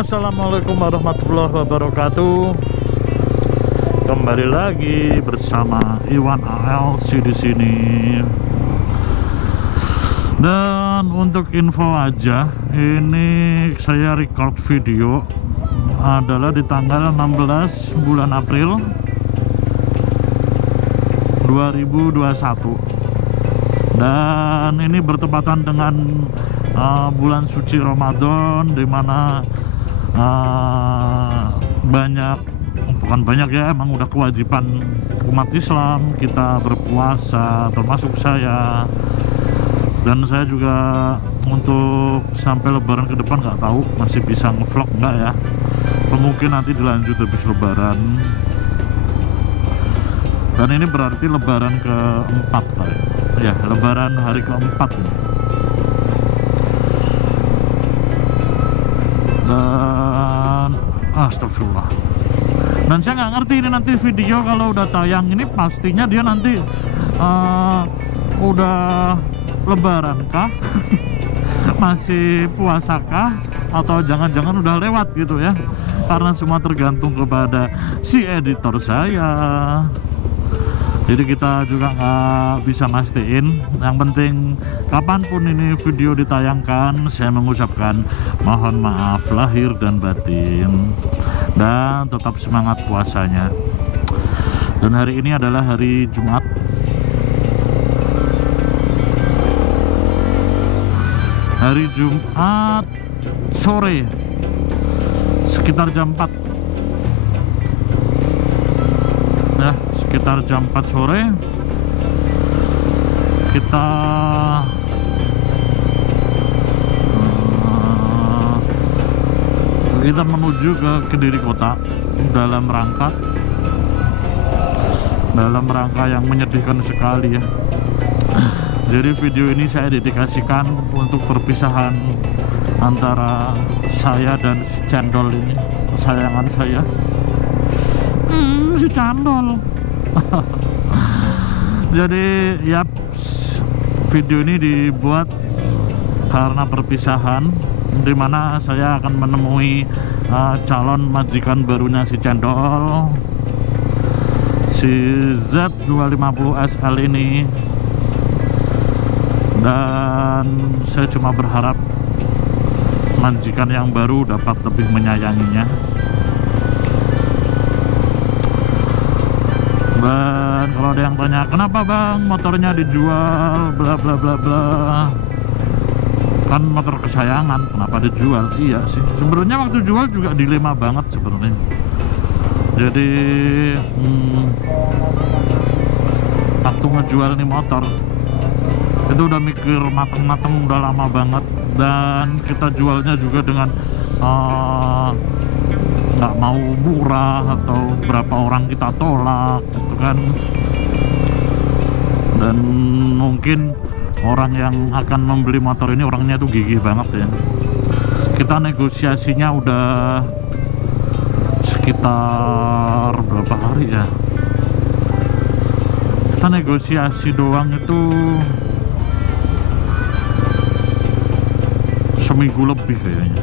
Assalamualaikum warahmatullahi wabarakatuh. Kembali lagi bersama Iwan ALC di sini. Dan untuk info aja, ini saya record video adalah di tanggal 16 bulan April 2021. Dan ini bertepatan dengan bulan suci Ramadan, dimana bukan banyak ya, emang udah kewajiban umat Islam kita berpuasa, termasuk saya. Dan saya juga untuk sampai lebaran ke depan nggak tahu masih bisa ngevlog nggak ya, mungkin nanti dilanjut habis lebaran. Dan ini berarti lebaran keempat kali ya, lebaran hari keempat ini. Dan astagfirullah, dan saya nggak ngerti ini nanti video kalau udah tayang ini pastinya dia nanti udah lebaran kah masih puasa kah, atau jangan-jangan udah lewat gitu ya, karena semua tergantung kepada si editor saya. Jadi kita juga nggak bisa mastiin. Yang penting kapanpun ini video ditayangkan, saya mengucapkan mohon maaf lahir dan batin, dan tetap semangat puasanya. Dan hari ini adalah hari Jumat, hari Jumat sore sekitar jam 4 ya, sekitar jam 4 sore kita menuju ke Kediri Kota dalam rangka yang menyedihkan sekali ya. Jadi video ini saya dedikasikan untuk perpisahan antara saya dan si cendol ini, kesayangan saya, si cendol. Jadi ya, video ini dibuat karena perpisahan, dimana saya akan menemui calon majikan barunya si cendol, si Z250 SL ini. Dan saya cuma berharap majikan yang baru dapat lebih menyayanginya. Dan kalau ada yang tanya, kenapa bang motornya dijual, bla bla bla bla, kan motor kesayangan, kenapa dijual? Iya sih, sebenarnya waktu jual juga dilema banget sebenarnya. Jadi waktu ngejual nih motor itu udah mikir mateng-mateng, udah lama banget. Dan kita jualnya juga dengan nggak mau murah atau berapa orang kita tolak gitu kan. Dan mungkin orang yang akan membeli motor ini orangnya tuh gigih banget ya. Kita negosiasinya udah sekitar berapa hari ya, kita negosiasi doang itu seminggu lebih kayaknya.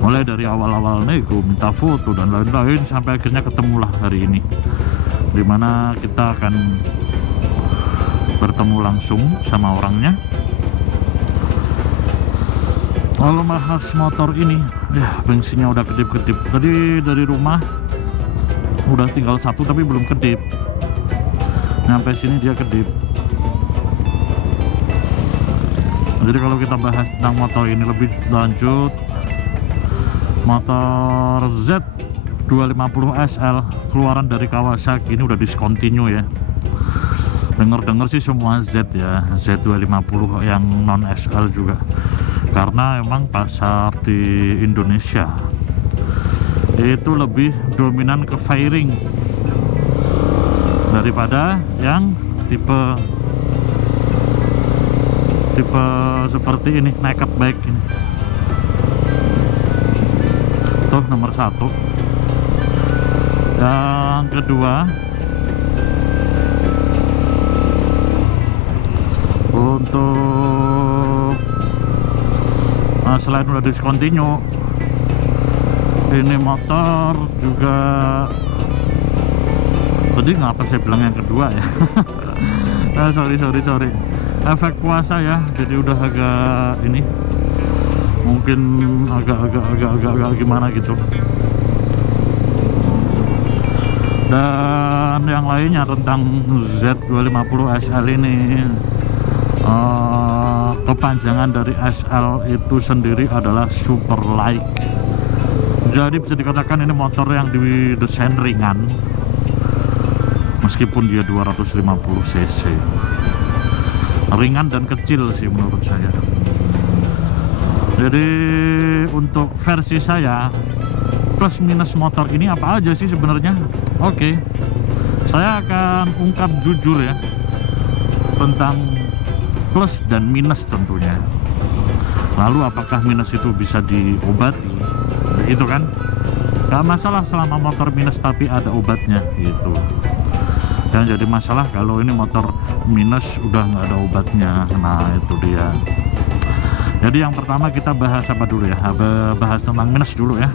Mulai dari awal-awal nego, minta foto dan lain-lain, sampai akhirnya ketemulah hari ini, dimana kita akan bertemu langsung sama orangnya. Kalau bahas motor ini ya, bensinnya udah kedip-kedip. Tadi dari rumah udah tinggal satu tapi belum kedip, nyampe sini dia kedip. Jadi kalau kita bahas tentang motor ini lebih lanjut, motor Z250 SL keluaran dari Kawasaki ini udah discontinue ya. Dengar-dengar sih semua Z ya, Z250 yang non SL juga, karena emang pasar di Indonesia itu lebih dominan ke fairing daripada yang tipe seperti ini, naked bike ini. Tuh nomor satu. Yang kedua, untuk selain udah discontinue, ini motor juga tadi ngapa saya bilang yang kedua ya. sorry efek puasa ya, jadi udah agak ini mungkin agak gimana gitu. Dan yang lainnya tentang Z250 SL ini, kepanjangan dari SL itu sendiri adalah super light. Jadi bisa dikatakan ini motor yang didesain ringan meskipun dia 250 cc. Ringan dan kecil sih menurut saya. Jadi untuk versi saya, plus minus motor ini apa aja sih sebenarnya? Oke, saya akan ungkap jujur ya tentang plus dan minus tentunya. Lalu apakah minus itu bisa diobati? Begitu kan? Gak masalah selama motor minus tapi ada obatnya gitu. Yang jadi masalah kalau ini motor minus udah nggak ada obatnya. Nah itu dia. Jadi yang pertama kita bahas apa dulu ya? Bahas tentang minus dulu ya.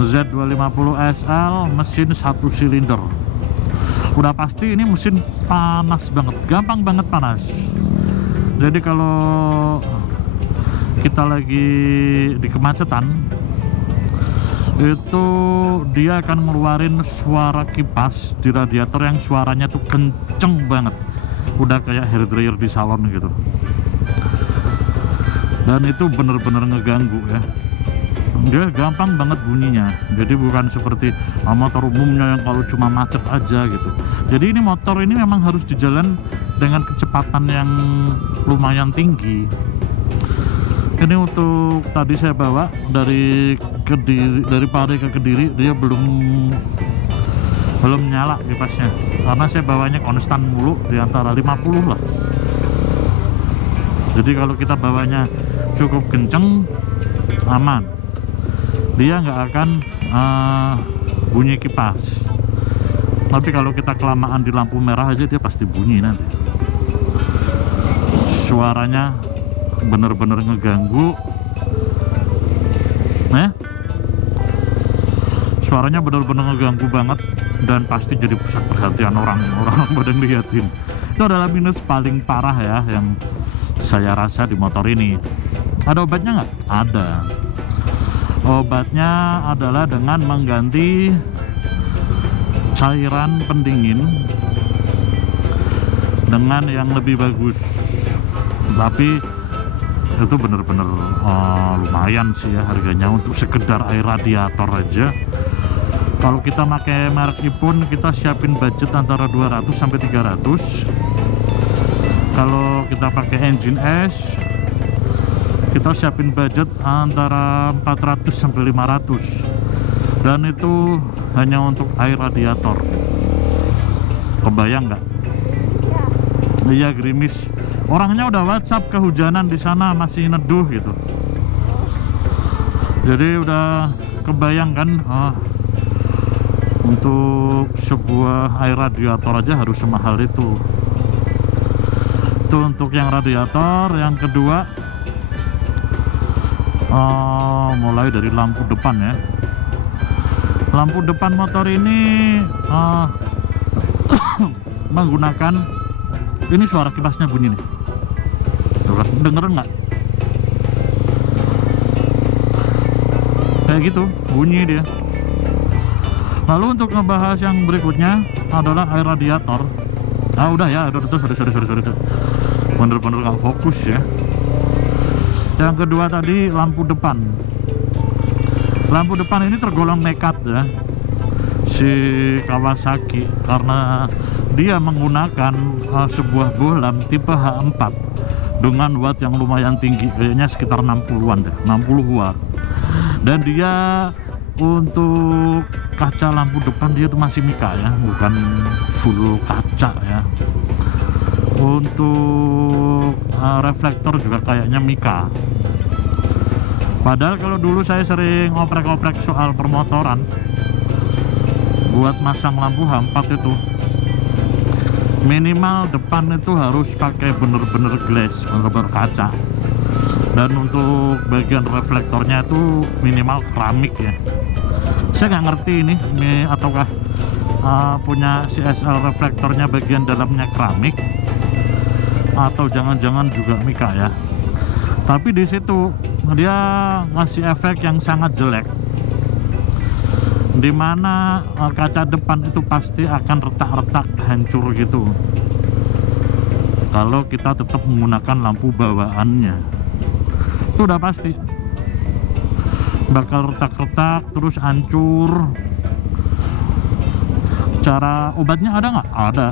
Z250 SL mesin 1 silinder. Udah pasti ini mesin panas banget, gampang banget panas. Jadi kalau kita lagi di kemacetan itu dia akan ngeluarin suara kipas di radiator yang suaranya tuh kenceng banget, udah kayak hair dryer di salon gitu. Dan itu bener-bener ngeganggu ya. Dia gampang banget bunyinya, jadi bukan seperti motor umumnya yang kalau cuma macet aja gitu. Jadi ini motor ini memang harus di jalan dengan kecepatan yang lumayan tinggi. Ini untuk tadi saya bawa dari Kediri, dari Pare ke Kediri, dia belum nyala kipasnya karena saya bawanya konstan mulu di antara 50 lah. Jadi kalau kita bawanya cukup kenceng, aman, dia nggak akan bunyi kipas. Tapi kalau kita kelamaan di lampu merah aja dia pasti bunyi nanti. Suaranya bener-bener ngeganggu, suaranya bener-bener ngeganggu banget dan pasti jadi pusat perhatian orang-orang pada ngeliatin. Itu adalah minus paling parah ya yang saya rasa di motor ini. Ada obatnya nggak? Ada. Obatnya adalah dengan mengganti cairan pendingin dengan yang lebih bagus. Tapi itu bener-bener lumayan sih ya harganya untuk sekedar air radiator aja. Kalau kita pakai merek Ipun, kita siapin budget antara 200 sampai 300. Kalau kita pakai engine S, kita siapin budget antara 400 sampai 500. Dan itu hanya untuk air radiator. Kebayang nggak? Iya, gerimis. Orangnya udah WhatsApp kehujanan di sana, masih neduh gitu. Jadi udah kebayang kan, untuk sebuah air radiator aja harus semahal itu. Itu untuk yang radiator. Yang kedua, mulai dari lampu depan ya. Lampu depan motor ini menggunakan, ini suara kipasnya bunyi nih, dengerin nggak? Kayak gitu bunyi dia. Lalu untuk ngebahas yang berikutnya adalah air radiator. Udah ya, sorry. Bener-bener nggak fokus ya. Yang kedua tadi lampu depan. Lampu depan ini tergolong nekat ya si Kawasaki, karena dia menggunakan sebuah bohlam tipe H4 dengan watt yang lumayan tinggi, kayaknya sekitar 60-an deh, 60 watt. Dan dia untuk kaca lampu depan dia tuh masih mika ya, bukan full kaca ya. Untuk reflektor juga kayaknya mika. Padahal kalau dulu saya sering ngoprek-ngoprek soal permotoran, buat masang lampu H4 itu minimal depan itu harus pakai bener-bener glass, bener-bener kaca. Dan untuk bagian reflektornya itu minimal keramik ya. Saya nggak ngerti ini ataukah punya CSL reflektornya bagian dalamnya keramik atau jangan-jangan juga mika ya. Tapi di situ dia ngasih efek yang sangat jelek, dimana kaca depan itu pasti akan retak-retak, hancur gitu kalau kita tetap menggunakan lampu bawaannya. Itu udah pasti bakal retak-retak terus hancur. Cara obatnya ada nggak? Ada.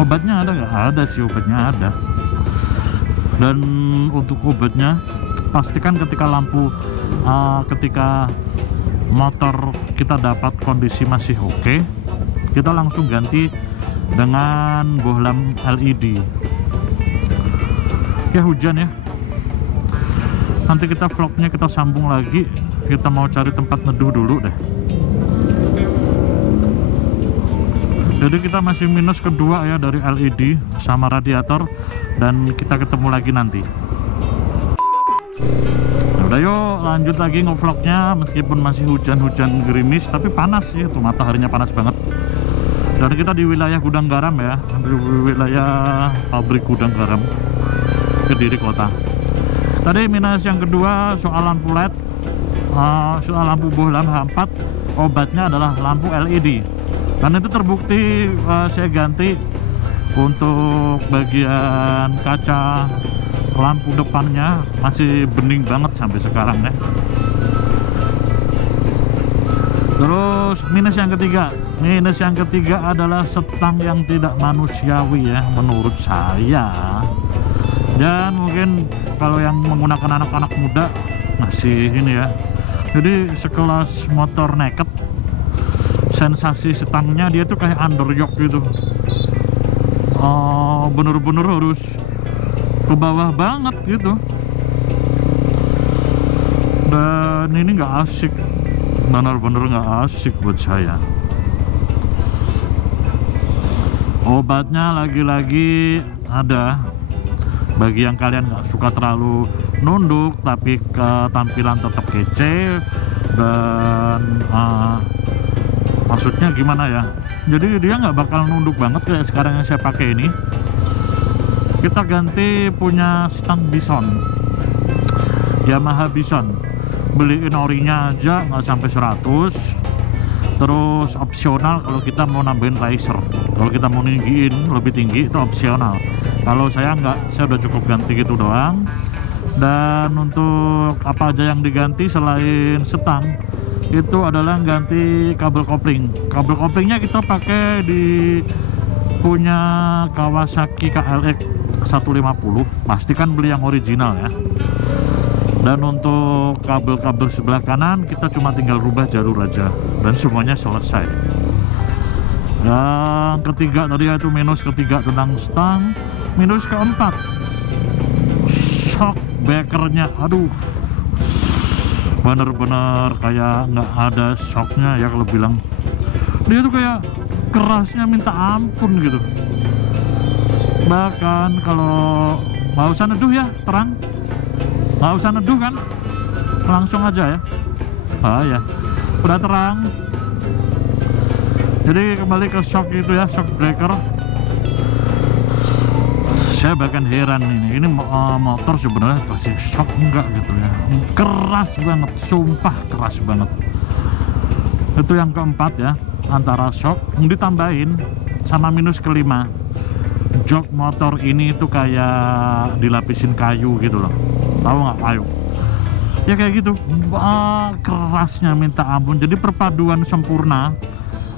Obatnya ada nggak? Ada sih, obatnya ada. Dan untuk obatnya pastikan ketika ketika motor kita dapat kondisi masih oke, kita langsung ganti dengan bohlam LED. Ya hujan ya, nanti kita vlognya kita sambung lagi. Kita mau cari tempat neduh dulu deh. Jadi kita masih minus kedua ya dari LED sama radiator, dan kita ketemu lagi nanti. Udah yuk lanjut lagi ngevlognya, meskipun masih hujan-hujan gerimis tapi panas sih, tuh mataharinya panas banget. Dan kita di wilayah gudang garam ya, di wilayah pabrik gudang garam Kediri Kota. Tadi minus yang kedua soal lampu LED, soal lampu bohlam H4, obatnya adalah lampu LED. Dan itu terbukti saya ganti untuk bagian kaca lampu depannya masih bening banget sampai sekarang ya. Terus minus yang ketiga adalah setang yang tidak manusiawi ya menurut saya. Dan mungkin kalau yang menggunakan anak-anak muda masih ini ya, jadi sekelas motor naked, sensasi setangnya dia tuh kayak underyoke gitu. Bener-bener harus ke bawah banget gitu, dan ini nggak asik, bener-bener nggak asik buat saya. Obatnya lagi-lagi ada bagi yang kalian nggak suka terlalu nunduk tapi ketampilan tetap kece, dan maksudnya gimana ya, jadi dia nggak bakal nunduk banget kayak sekarang yang saya pakai ini. Kita ganti punya stang Bison, Yamaha Bison. Beliin orinya aja nggak sampai 100. Terus opsional kalau kita mau nambahin riser, kalau kita mau ninggiin lebih tinggi itu opsional. Kalau saya nggak, saya udah cukup ganti gitu doang. Dan untuk apa aja yang diganti selain setang, itu adalah ganti kabel kopling. Kabel koplingnya kita pakai di punya Kawasaki KLX 150, pastikan beli yang original ya. Dan untuk kabel-kabel sebelah kanan kita cuma tinggal rubah jalur aja dan semuanya selesai. Yang ketiga tadi itu minus ketiga tentang stang. Minus keempat, shock breakernya, aduh, bener-bener kayak nggak ada shocknya ya kalau bilang. Dia tuh kayak kerasnya minta ampun gitu. Bahkan kalau nggak usah neduh ya, terang, nggak usah neduh kan, langsung aja ya. Ya udah terang. Jadi kembali ke shock itu ya, shock breaker. Saya bahkan heran ini motor sebenarnya kasih shock enggak gitu ya, keras banget, sumpah keras banget. Itu yang keempat ya, antara shock ditambahin sama minus kelima, jok motor ini tuh kayak dilapisin kayu gitu loh, tahu nggak kayu ya kayak gitu, kerasnya minta ampun. Jadi perpaduan sempurna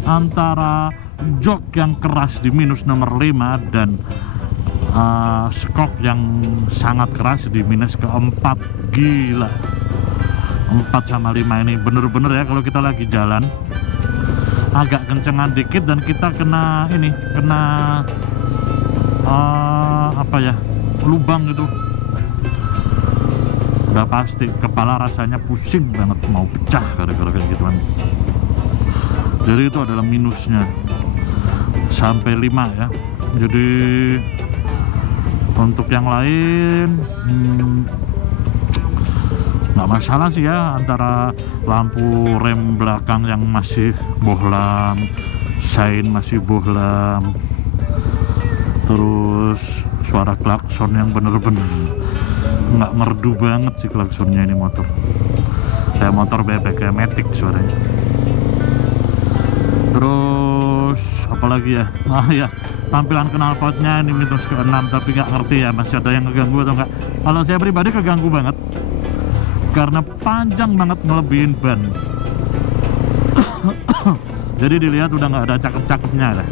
antara jok yang keras di minus nomor 5 dan skok yang sangat keras di minus keempat. Gila, 4 sama 5 ini bener-bener ya, kalau kita lagi jalan agak kencengan dikit dan kita kena ini, kena apa ya, lubang gitu, udah pasti kepala rasanya pusing banget, mau pecah gara-gara kayak gituan. Jadi itu adalah minusnya sampai 5 ya. Jadi untuk yang lain nggak masalah sih ya, antara lampu rem belakang yang masih bohlam, sein masih bohlam, terus suara klakson yang bener-bener nggak merdu banget sih klaksonnya ini motor, kayak motor bebek, kayak Matic suaranya. Terus apalagi ya, ya tampilan knalpotnya ini minus ke-6, tapi nggak ngerti ya masih ada yang ngeganggu atau enggak. Kalau saya pribadi keganggu banget karena panjang banget ngelebihin ban. Jadi dilihat udah nggak ada cakep-cakepnya lah.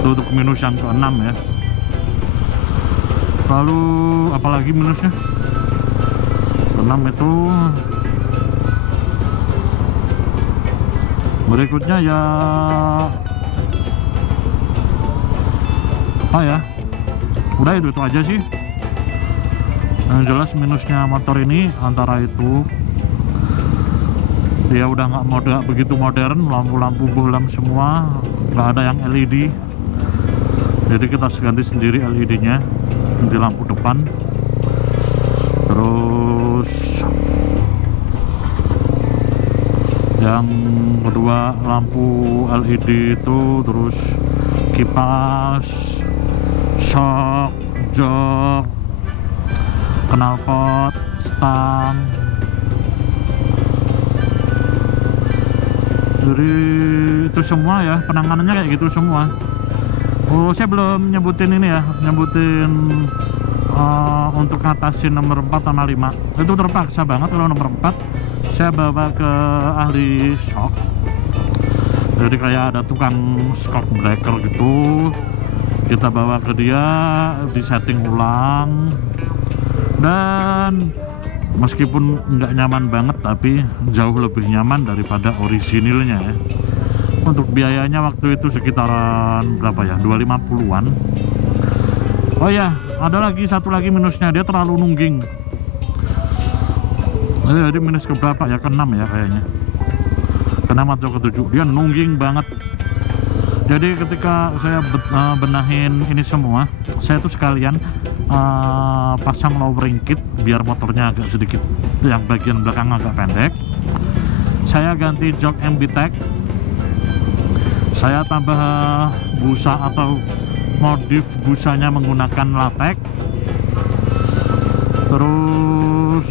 Itu untuk minus yang ke-6 ya. Lalu apalagi minusnya? Ke-6 itu berikutnya ya apa ya, udah itu aja sih yang jelas. Minusnya motor ini antara itu dia udah nggak begitu modern, lampu-lampu bohlam semua, nggak ada yang LED, jadi kita ganti sendiri LED nya di lampu depan. Terus yang kedua lampu LED itu, terus kipas, shock, jok, knalpot, stang. Jadi itu semua ya, penanganannya kayak gitu semua. Oh, saya belum nyebutin ini ya, nyebutin untuk ngatasin nomor 4 sama 5. Itu terpaksa banget kalau nomor 4 saya bawa ke ahli shock. Jadi kayak ada tukang shock breaker gitu, kita bawa ke dia, disetting ulang. Dan meskipun nggak nyaman banget, tapi jauh lebih nyaman daripada orisinilnya ya. Untuk biayanya waktu itu sekitaran berapa ya, 250-an. Oh ya, ada lagi satu lagi minusnya, dia terlalu nungging. Jadi minus ke berapa ya, ke-6 ya kayaknya, ke-6 atau ke-7, dia nungging banget. Jadi ketika saya benahin ini semua, saya tuh sekalian pasang lowering kit biar motornya agak sedikit, yang bagian belakang agak pendek. Saya ganti jok MBTEC, saya tambah busa atau modif busanya menggunakan latex. Terus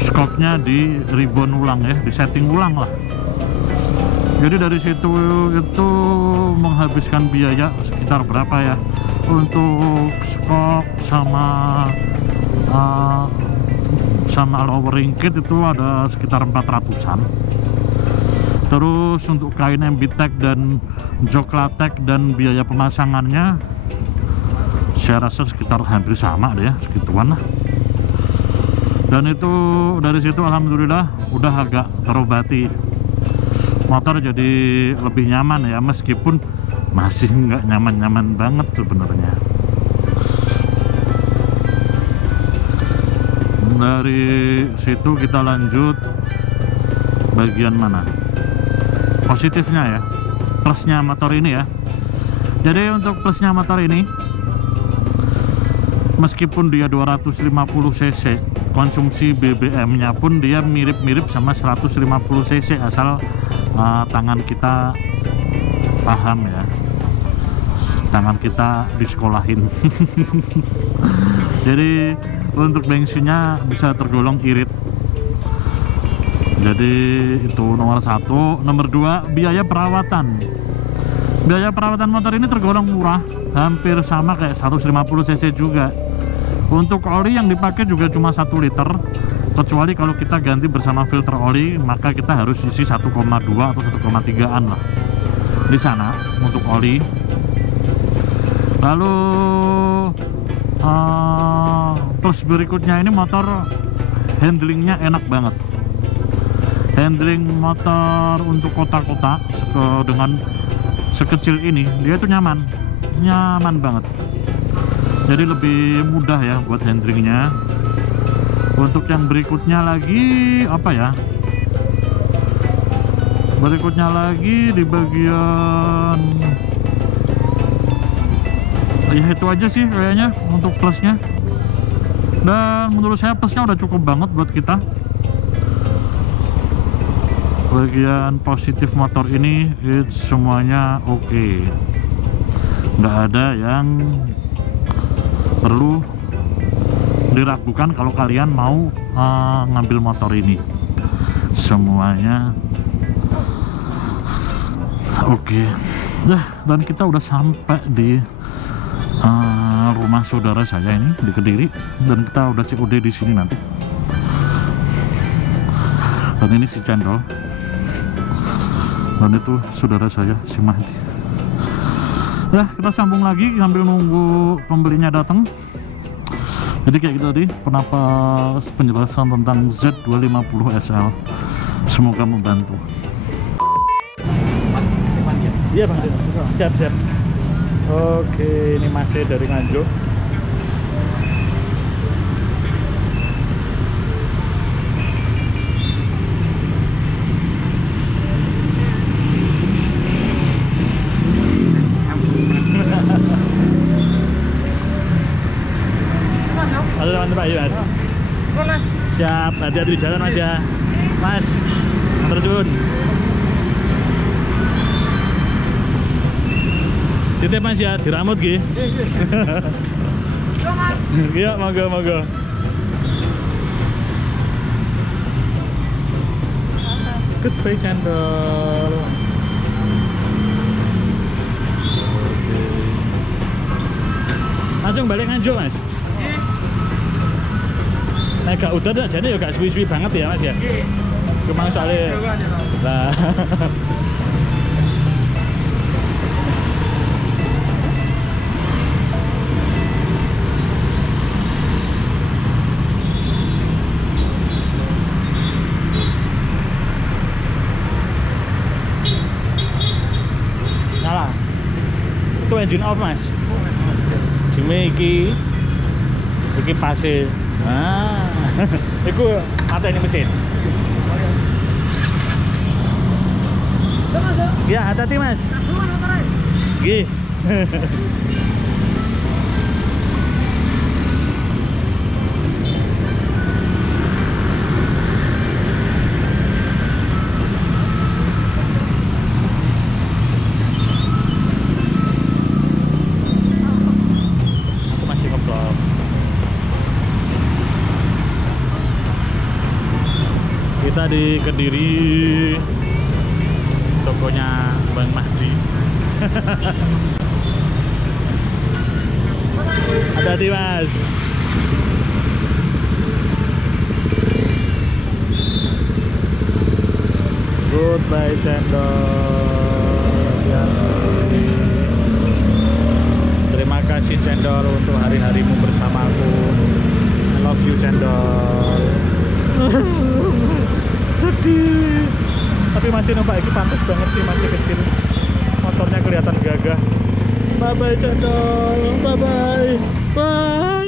skopnya di ribbon ulang ya, di setting ulang lah. Jadi dari situ itu menghabiskan biaya sekitar berapa ya, untuk skop sama lowering kit itu ada sekitar 400-an. Terus untuk kain MBTEC dan jok latex dan biaya pemasangannya saya rasa sekitar hampir sama deh ya, segituan lah. Dan itu dari situ alhamdulillah udah agak terobati, motor jadi lebih nyaman ya, meskipun masih nggak nyaman-nyaman banget sebenarnya. Dari situ kita lanjut bagian mana? Positifnya ya, plusnya motor ini ya. Jadi untuk plusnya motor ini, meskipun dia 250 cc, konsumsi BBM-nya pun dia mirip-mirip sama 150 cc asal tangan kita paham ya, tangan kita disekolahin. Jadi untuk bensinnya bisa tergolong irit. Jadi itu nomor 1. Nomor 2, biaya perawatan. Biaya perawatan motor ini tergolong murah, hampir sama kayak 150 cc juga. Untuk oli yang dipakai juga cuma 1 liter, kecuali kalau kita ganti bersama filter oli, maka kita harus isi 1,2 atau 1,3an lah di sana untuk oli. Lalu plus berikutnya, ini motor handlingnya enak banget. Handling motor untuk kota-kota dengan sekecil ini, dia itu nyaman banget. Jadi lebih mudah ya buat handlingnya. Untuk yang berikutnya lagi apa ya, Berikutnya lagi di bagian, ya itu aja sih kayaknya untuk plusnya. Dan menurut saya plusnya udah cukup banget buat kita. Bagian positif motor ini semuanya oke. Nggak ada yang perlu diragukan kalau kalian mau ngambil motor ini. Semuanya oke. Dan kita udah sampai di rumah saudara saya ini di Kediri, dan kita udah COD di sini nanti. Dan ini si Cendol, dan itu saudara saya si Mahdi. Kita sambung lagi sambil nunggu pembelinya datang. Jadi kayak gitu tadi kenapa penjelasan tentang Z250 SL, semoga membantu. Iya Bang, siap. Oke, ini masih dari Nganjuk. Halo teman-teman, Pak, iya Mas. Siap, hati-hati di jalan Mas ya. Mas, terus pun. Titip Mas ya, diramut gih. Iya, monggo. Goodbye Cendol. Langsung balik Nganjuk Mas. Nah, gak udah tak jadi ya gak suwi-suwi banget ya Mas ya. Cuma soalnya lah. Nyala. Itu engine off Mas. Cuma iki pase. Itu ada ini mesin. Ya, hati-hati Mas. Gih. Aku masih ngeblok. Kita di Kediri, tokonya Bang Mahdi. Hati-hati Mas. Goodbye Cendol ya. Terima kasih Cendol untuk hari-harimu bersamaku. I love you Cendol. Sedih, tapi masih nampak ini pantas banget sih, masih kecil, motornya kelihatan gagah. Bye bye Cendol, bye bye.